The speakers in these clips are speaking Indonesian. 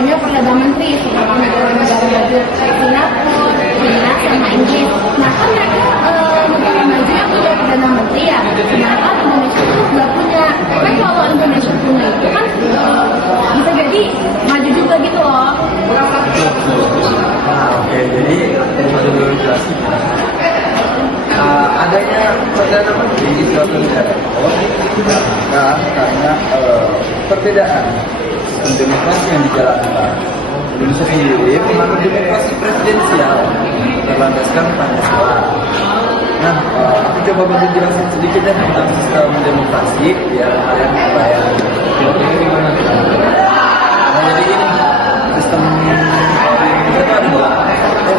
punya perdana menteri seperti negara-negara maju Singapura, China, sama Inggris. Nah kan mereka negara maju yang punya perdana menteri ya, kenapa Indonesia itu nggak punya? Kan kalau Indonesia punya itu kan bisa jadi maju juga gitu loh. Oke, jadi untuk ilustrasi adanya perdana menteri di suatu negara karena perbedaan sistem demokrasi yang dijalankan. Indonesia sendiri menganut demokrasi presidensial berlandaskan Pancasila. Nah, aku coba menjelaskan sedikit ya tentang sistem demokrasi biar kalian kebayang kira-kira gimana. Nah, jadi ini sistem kita adalah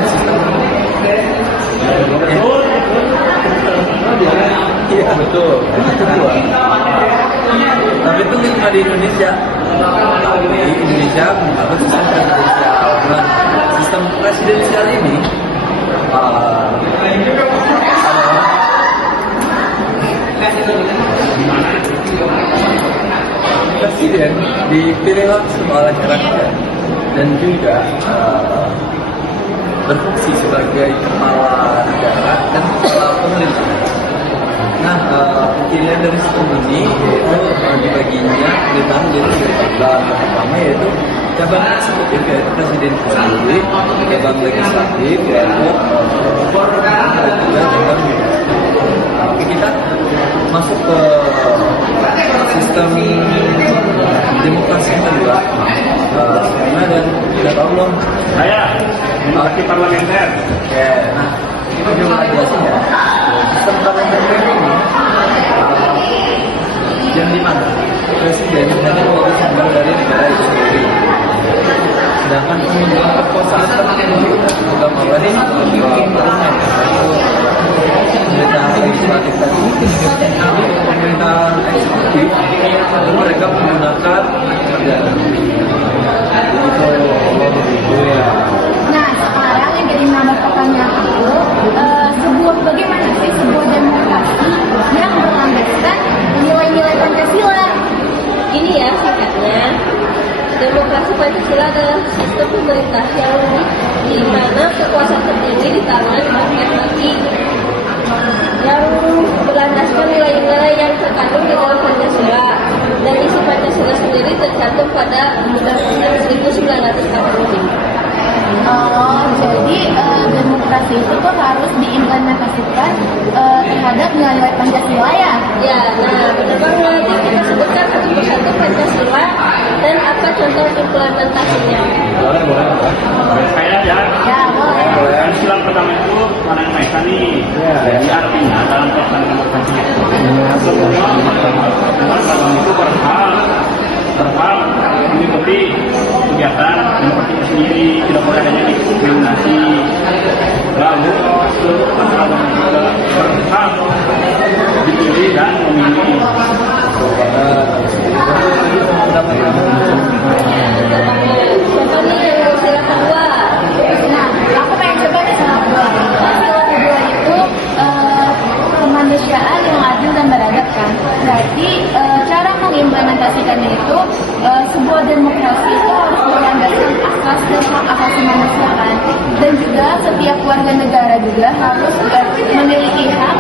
sistem iya betul, itu dua. Tapi itu cuma di Indonesia. Di Indonesia menggunakan sistem presidensial. Nah, sistem presidensial ini presiden dipilih langsung oleh rakyat dan juga berfungsi sebagai kepala negara dan kepala pemerintahan. Nah, pilihan dari sistem ini yaitu dibaginya pemerintahan menjadi cabang. Yang pertama yaitu cabang eksekutif yaitu presiden sendiri, cabang legislatif yaitu dan juga cabang yudikatif. Oke, kita masuk ke sistem demokrasi yang kedua. Karena dan tidak tahu belum saya demokrasi parlementer. Oke, nah kita coba jelasin ya. Sistem parlementer ini yang dimana presiden hanya menjadi sumber dari negara itu sendiri. Sedangkan pemegang kekuasaan tertinggi juga oleh parlemen. Pemerintahan legislatif tadi, pemerintahan eksekutif, mereka menggunakan perdana menteri. Itu ya. Nah sekarang yang jadi nama pertanyaan aku, bagaimana sih sebuah demokrasi yang berlandaskan nilai-nilai Pancasila? Ini ya singkatnya, demokrasi Pancasila adalah sistem pemerintah yang di mana kekuasaan tertinggi di tangan rakyat lagi, yang berlandaskan nilai-nilai yang terkandung di dalam Pancasila, dan isi Pancasila sendiri tercantum pada Undang-Undang 1945. Oh, jadi demokrasi itu tuh harus diimplementasikan terhadap nilai-nilai Pancasila ya? Ya, nah benar banget. Kita sebutkan satu persatu Pancasila dan apa contoh implementasinya. Boleh. Saya ya. Ya, boleh. Yang sila pertama itu mana yang mereka nih. Jadi artinya dalam pelaksanaan demokrasi itu semua orang itu berhak mengikuti kegiatan demokrasi itu sendiri, tidak boleh adanya diskriminasi. Lalu seluruh masyarakat juga berhak dipilih dan memilih. Siapa nih yang sila kedua? Nah, aku pengen coba nih sama kedua. Sila kedua itu kemanusiaan yang adil dan beradab kan. Berarti cara mengimplementasikannya itu sebuah demokrasi itu harus berlandaskan asas dan hak asasi manusia kan. Dan juga setiap warga negara juga harus memiliki hak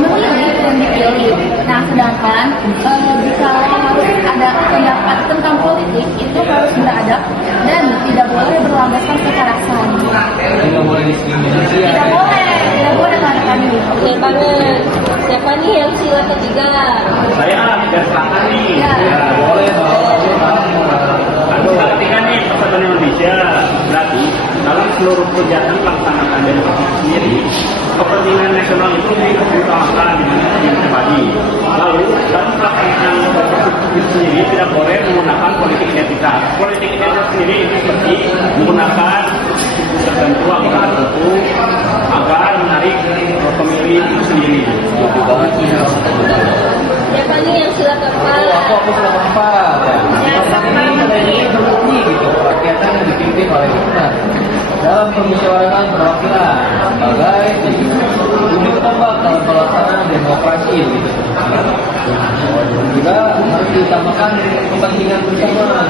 memilih dan dipilih. Nah, sedangkan jika harus ada pendapat tentang politik itu harus beradab dan tidak boleh berlandaskan kekerasan. Tidak boleh diskriminasi ya. Tidak boleh mengatakan itu. Benar banget. Siapa nih yang sila ketiga? Saya dari selatan nih. Ya. Boleh Sila ketiga nih Persatuan Indonesia. Berarti dalam seluruh kegiatan pelaksanaan demokrasi sendiri, kepentingan nasional itu diutamakan yang pribadi. Lalu dalam pelaksanaan demokrasi itu sendiri tidak boleh menggunakan politik identitas. Politik identitas sendiri itu seperti menggunakan tertentu atau tertentu agar menarik pemilih itu sendiri. Siapa nih yang sila keempat? Aku sudah keempat. Ini berbunyi gitu, rakyatnya yang dipimpin oleh rakyat dalam permusyawaratan perwakilan sebagai unit tombak dalam pelaksanaan demokrasi gitu. Juga harus diutamakan kepentingan bersama.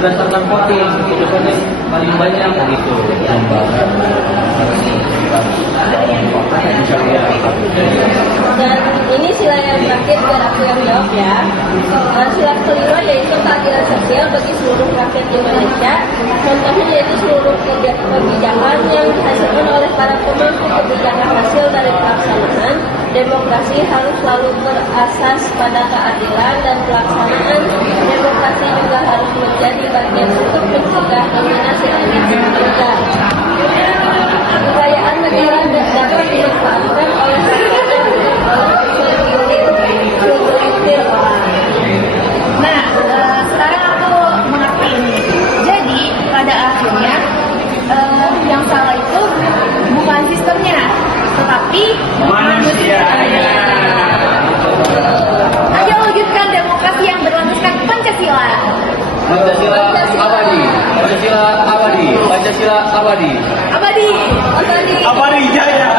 berdasarkan voting itu kan yang paling banyak begitu. Dan ini sila yang terakhir biar aku yang jawab ya. Dan sila kelima yaitu keadilan sosial bagi seluruh rakyat Indonesia. Contohnya yaitu seluruh kebijakan yang dihasilkan oleh para pemangku kebijakan hasil dari pelaksanaan. Demokrasi harus selalu berasas pada keadilan dan pelaksanaan. Demokrasi juga harus menjadi bagian untuk mencegah dominasi elit negara. Kekayaan negara dapat dimanfaatkan oleh masyarakat untuk segelintir orang. Nah, sekarang aku mengerti ini. Jadi pada akhirnya yang salah itu bukan sistemnya, tetapi manusianya. Ayo wujudkan demokrasi yang berlandaskan Pancasila. Pancasila abadi, Pancasila abadi, Pancasila abadi. Abadi. Abadi Jaya.